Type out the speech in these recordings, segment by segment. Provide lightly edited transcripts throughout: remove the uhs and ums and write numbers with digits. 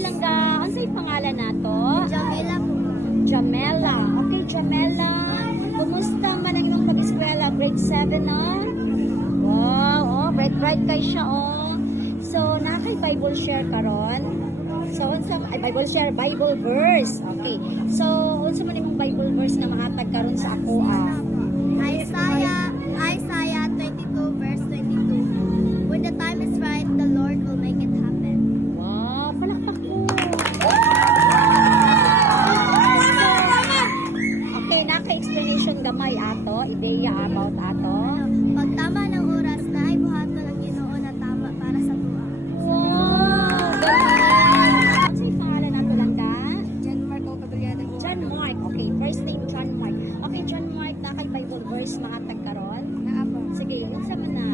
langga. Ano sa'yo pangalan nato? Jamila po. Jamela. Okay, Jamela. Kumusta man ang iyong pag-eskwela? Grade 7 na? Wow, oh, bright kay siya, oh. So, nakay Bible share karon. So, Bible share, Bible verse. Okay. So, unsa man imong Bible verse na mahatag karon sa ako, Isaiah 22 verse 22. When the time is right, the Lord will make it happen. Wow, palakpak ko. Okay, naka-explanation gamay ato, ideya about ato. Pag tama ng oras na ay buhaton ang Ginoo na tama para sa tuwa. Wow, galing. Ano sa'yo pangalan nato langga? John Marco Cabrera. John Mark. Okay, first name John Mark. Okay, John Mark, nakay Bible verse mahatag karon. Naa po. Sige, unsa man na?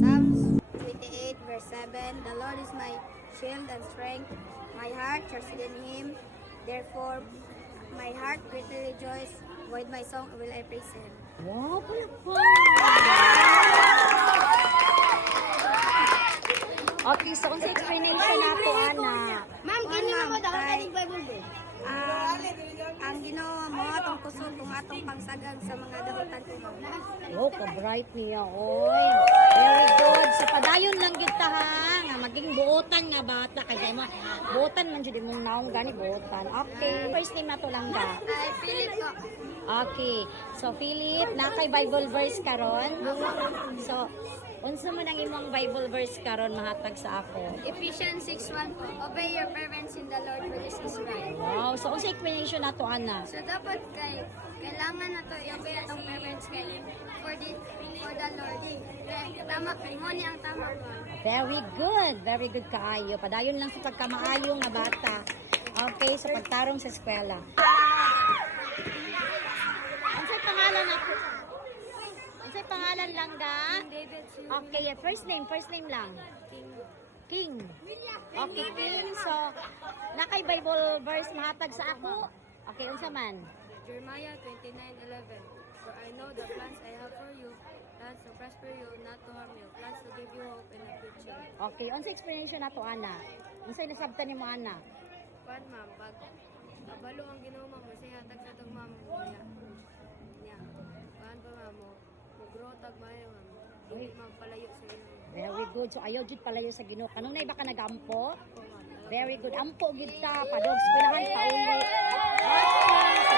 Psalms 28 verse 7. The Lord is my shield and strength. My heart trusts in Him. Therefore, my heart greatly rejoices. With my song will I praise Him. Wow, palakpak. Okay, so unsa explanation nato ana? Ma'am, kini mo daw kaning Bible verse. Ang Ginoo mo atong kusog kung atong pangsagang sa mga dahotan ko. Oh, ka-bright niya, oy. Very good. So, padayon lang kita ha. Nga, maging buotan nga bata. Kaya mo, buotan man dyan mong naong gani, buotan. Okay. First name na to lang ga. Ay, Philip ko. Okay. So, Philip, nakay Bible verse karon. So, unsa man ang imong Bible verse karon mahatag sa ako? Ephesians 6:1 po. Obey your parents in the Lord, for this is right. Wow. So, unsa explanation na to, Ana? So dapat kailangan na to i-obey atong parents for the Lord. Kaya tama mo ni ang tama ko. Very good. Very good kaayo. Padayon lang sa pagkamaayo nga bata. Okay, sa pagtarong sa eskwela. Unsay pangalan ako? Unsay pangalan lang ga? David Okay, first name lang. King. Okay, King. So, nakay Bible verse mahatag sa ako. Okay, unsa man? Jeremiah 29:11. For I know the plans I have for you, plans to prosper you, not to harm you, plans to give you hope in the future. Okay, unsa explanation nato ana? Unsay nasabtan nimo ana? Kuan ma'am, pag kabalo ang Ginoo ma'am, say hatag sa tong ma'am niya. Kuan pa ma'am mo, grow tag mayo ma'am. Dili magpalayo sa Ginoo. Very good. So, ayaw jud palayo sa Ginoo. Kanang nay baka nagampo? Very good. Ampo gid ta, padog eskwelahan pa uli. Okay.